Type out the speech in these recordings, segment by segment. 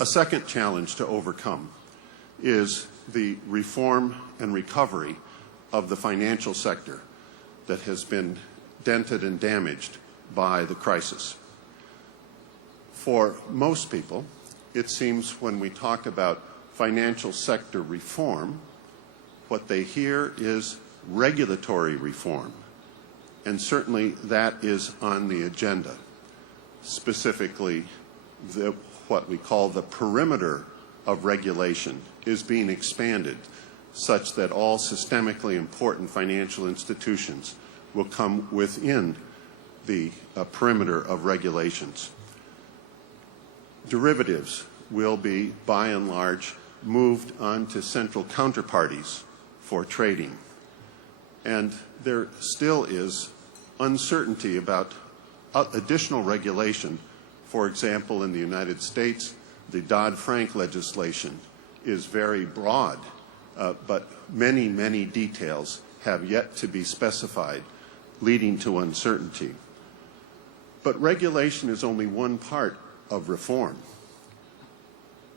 A second challenge to overcome is the reform and recovery of the financial sector that has been dented and damaged by the crisis. For most people, it seems when we talk about financial sector reform, what they hear is regulatory reform, and certainly that is on the agenda. Specifically, what we call the perimeter of regulation is being expanded such that all systemically important financial institutions will come within the perimeter of regulations. Derivatives will be, by and large, moved onto central counterparties for trading. And there still is uncertainty about additional regulation. For example, in the United States, the Dodd-Frank legislation is very broad, but many, many details have yet to be specified, leading to uncertainty. But regulation is only one part of reform.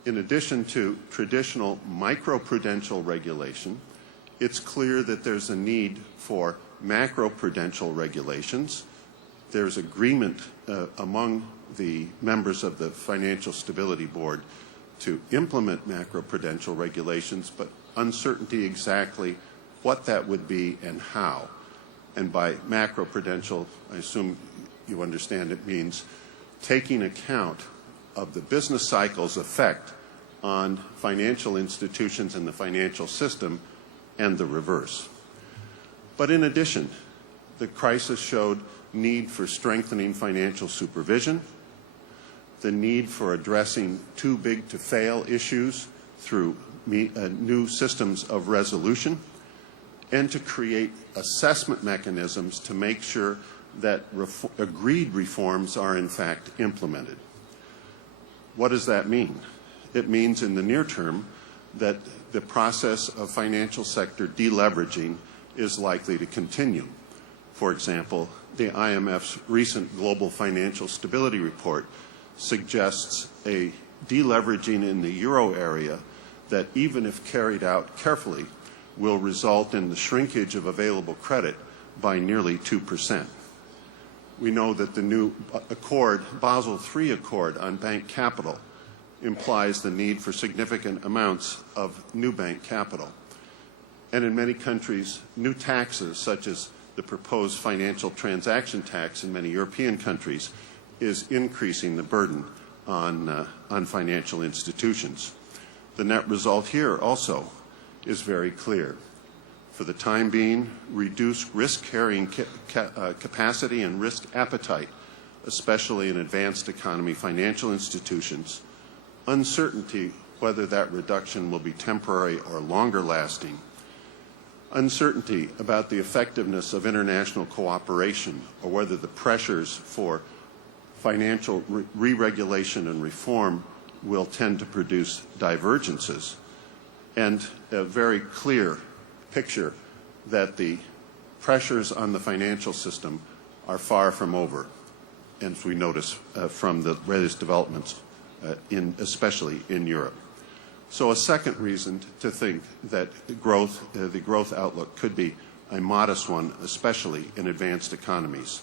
In addition to traditional microprudential regulation, it's clear that there's a need for macroprudential regulations. There's agreement among the members of the Financial Stability Board to implement macroprudential regulations, but uncertainty exactly what that would be and how. And by macroprudential, I assume you understand it means taking account of the business cycle's effect on financial institutions and the financial system and the reverse. But in addition, the crisis showed need for strengthening financial supervision, the need for addressing too big to fail issues through new systems of resolution, and to create assessment mechanisms to make sure that agreed reforms are in fact implemented. What does that mean? It means in the near term that the process of financial sector deleveraging is likely to continue. For example, the IMF's recent Global Financial Stability Report suggests a deleveraging in the euro area that, even if carried out carefully, will result in the shrinkage of available credit by nearly 2%. We know that the new accord, Basel III Accord on bank capital, implies the need for significant amounts of new bank capital. And in many countries, new taxes, such as the proposed financial transaction tax in many European countries, is increasing the burden on financial institutions. The net result here also is very clear. For the time being, reduced risk-carrying capacity and risk appetite, especially in advanced economy financial institutions, uncertainty whether that reduction will be temporary or longer lasting, uncertainty about the effectiveness of international cooperation or whether the pressures for financial re-regulation and reform will tend to produce divergences, and a very clear picture that the pressures on the financial system are far from over, as we notice from the latest developments, especially in Europe. So a second reason to think that the growth outlook could be a modest one, especially in advanced economies.